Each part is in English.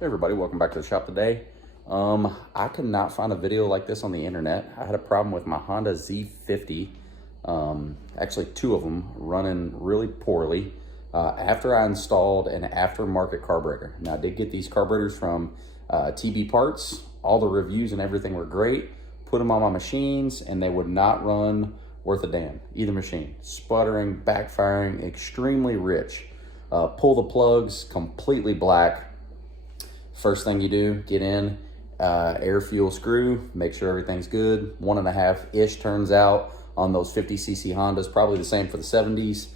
Hey everybody, welcome back to the shop today. I could not find a video like this on the internet. I had a problem with my Honda Z50, actually two of them running really poorly after I installed an aftermarket carburetor. Now I did get these carburetors from TB Parts. All the reviews and everything were great. Put them on my machines and they would not run worth a damn, either machine. Sputtering, backfiring, extremely rich. Pull the plugs, completely black. First thing you do, get in, air fuel screw, make sure everything's good. 1.5-ish turns out on those 50cc Hondas, probably the same for the 70s.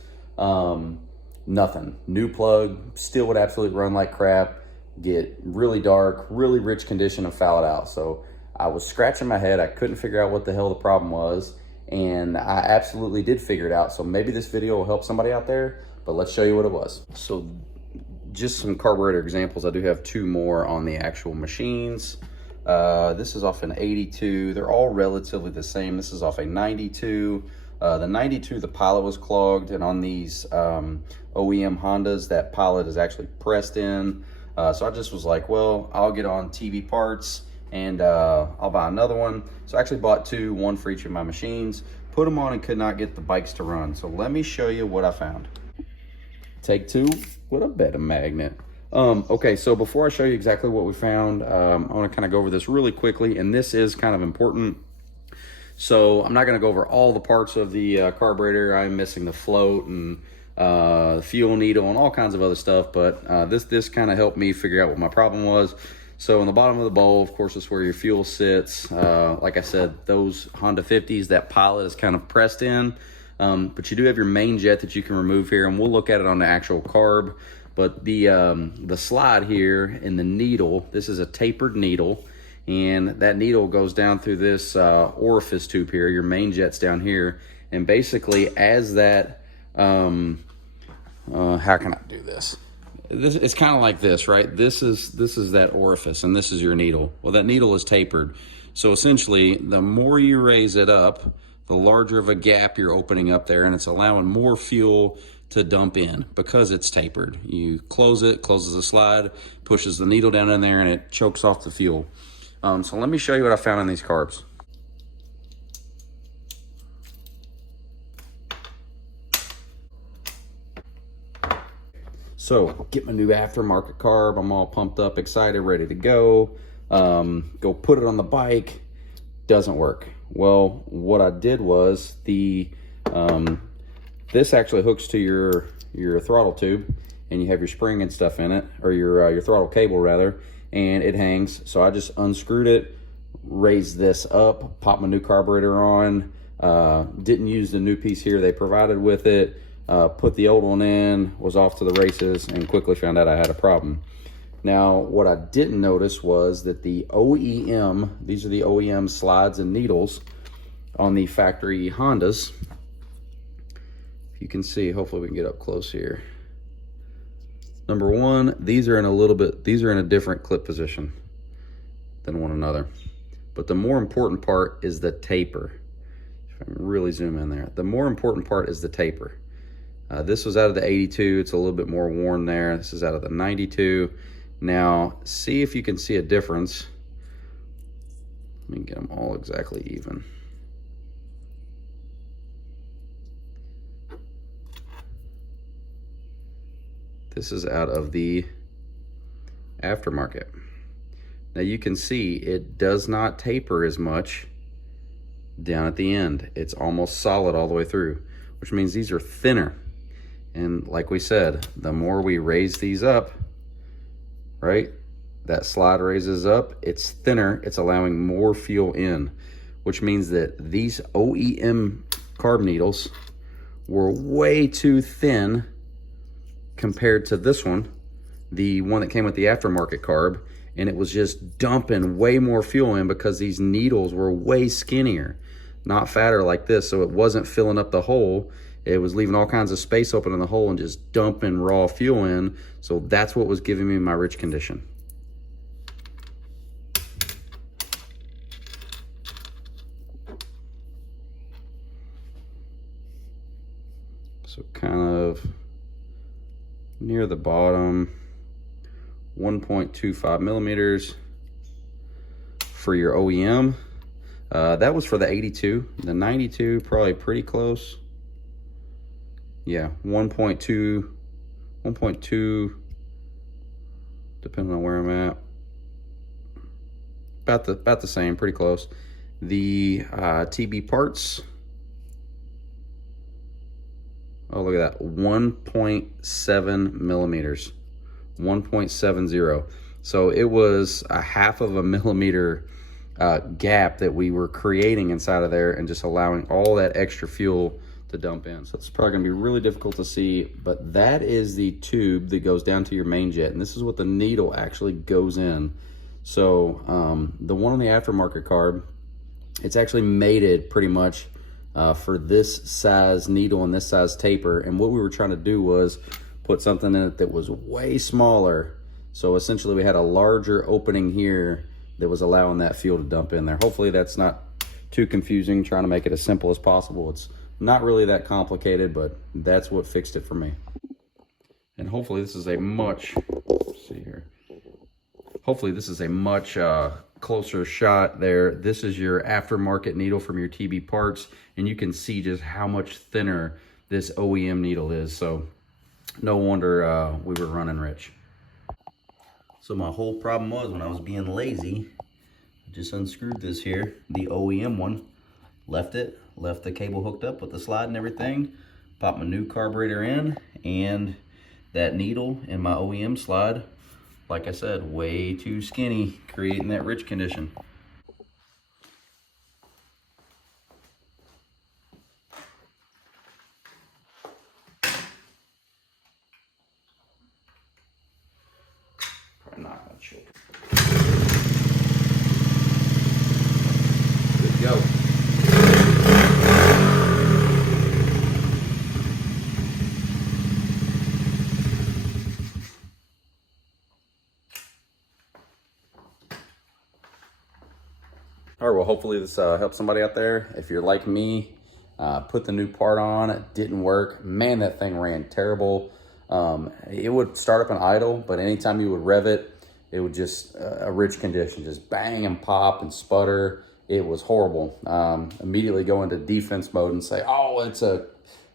Nothing, new plug, still would absolutely run like crap, get really dark, really rich condition and foul it out. So I was scratching my head, I couldn't figure out what the hell the problem was, and I absolutely did figure it out. So maybe this video will help somebody out there, but let's show you what it was. So just some carburetor examples. I do have two more on the actual machines. This is off an 82. They're all relatively the same. This is off a 92. The 92, the pilot was clogged, and on these OEM Hondas, that pilot is actually pressed in. So I just was like, well, I'll get on TB Parts and I'll buy another one. So I actually bought two, one for each of my machines, put them on and could not get the bikes to run. So let me show you what I found. Take two with a bed of magnet. Okay, so before I show you exactly what we found, I want to kind of go over this really quickly, and this is kind of important. So I'm not going to go over all the parts of the carburetor. I'm missing the float and the fuel needle and all kinds of other stuff, but this kind of helped me figure out what my problem was. So in the bottom of the bowl, of course, is where your fuel sits. Like I said, those Honda 50s, that pilot is kind of pressed in. But you do have your main jet that you can remove here, and we'll look at it on the actual carb. But the slide here and the needle, this is a tapered needle, and that needle goes down through this orifice tube here. Your main jet's down here, and basically as that, how can I do this? It's kind of like this, right? This is that orifice, and this is your needle. Well, that needle is tapered, so essentially, the more you raise it up, the larger of a gap you're opening up there, and it's allowing more fuel to dump in because it's tapered. You close it, closes the slide, pushes the needle down in there, and it chokes off the fuel. So let me show you what I found in these carbs. So get my new aftermarket carb. I'm all pumped up, excited, ready to go. Go put it on the bike. Doesn't work. Well, what I did was this actually hooks to your throttle tube, and you have your spring and stuff in it, or your throttle cable rather, and it hangs. So I just unscrewed it, raised this up, popped my new carburetor on. Didn't use the new piece here they provided with it. Put the old one in, was off to the races, and quickly found out I had a problem. Now, what I didn't notice was that the OEM, these are the OEM slides and needles on the factory Hondas. If you can see, hopefully we can get up close here. Number one, these are in a different clip position than one another. But the more important part is the taper. If I can really zoom in there. The more important part is the taper. This was out of the 82, it's a little bit more worn there. This is out of the 92. Now, see if you can see a difference. Let me get them all exactly even. This is out of the aftermarket. Now you can see it does not taper as much down at the end. It's almost solid all the way through, which means these are thinner. And like we said, the more we raise these up, right? That slide raises up, it's thinner, it's allowing more fuel in, which means that these OEM carb needles were way too thin compared to this one, the one that came with the aftermarket carb, and it was just dumping way more fuel in because these needles were way skinnier, not fatter like this, so it wasn't filling up the hole. It was leaving all kinds of space open in the hole and just dumping raw fuel in. So that's what was giving me my rich condition. So kind of near the bottom, 1.25 millimeters for your OEM. That was for the 82. The 92, probably pretty close. Yeah, 1.2, depending on where I'm at. About the same, pretty close. The TB parts. Oh, look at that, 1.7 millimeters, 1.70. So it was a half of a millimeter gap that we were creating inside of there and just allowing all that extra fuel to dump in. So it's probably gonna be really difficult to see, but that is the tube that goes down to your main jet, and this is what the needle actually goes in. So the one on the aftermarket carb, it's actually mated pretty much for this size needle and this size taper, and what we were trying to do was put something in it that was way smaller. So essentially we had a larger opening here that was allowing that fuel to dump in there. Hopefully that's not too confusing, trying to make it as simple as possible. It's not really that complicated, but that's what fixed it for me. And hopefully this is a much, let's see here. Hopefully this is a much closer shot there. This is your aftermarket needle from your TB parts, and you can see just how much thinner this OEM needle is. So no wonder we were running rich. So my whole problem was when I was being lazy, I just unscrewed this here, the OEM one, left the cable hooked up with the slide and everything, popped my new carburetor in, and that needle in my OEM slide, like I said, way too skinny, creating that rich condition. Probably not gonna choke. Good to go. All right, well, hopefully this helps somebody out there. If you're like me, put the new part on, it didn't work. Man, that thing ran terrible. It would start up and idle, but anytime you would rev it, it would just, a rich condition, just bang and pop and sputter. It was horrible. Immediately go into defense mode and say, oh,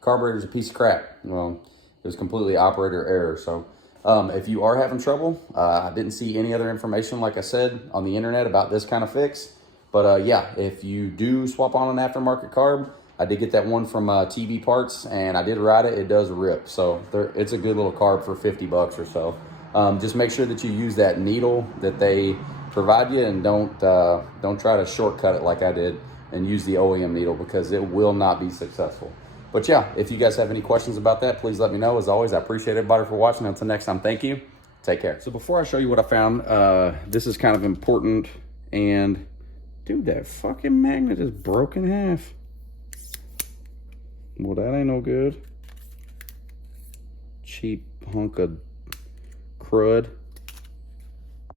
carburetor's a piece of crap. Well, it was completely operator error. So if you are having trouble, I didn't see any other information, like I said, on the internet about this kind of fix. But yeah, if you do swap on an aftermarket carb, I did get that one from TB Parts, and I did ride it. It does rip. So it's a good little carb for 50 bucks or so. Just make sure that you use that needle that they provide you, and don't try to shortcut it like I did and use the OEM needle, because it will not be successful. But yeah, if you guys have any questions about that, please let me know. As always, I appreciate everybody for watching. Until next time, thank you. Take care. So before I show you what I found, this is kind of important. And dude, that fucking magnet is broke in half. Well, that ain't no good. Cheap hunk of crud.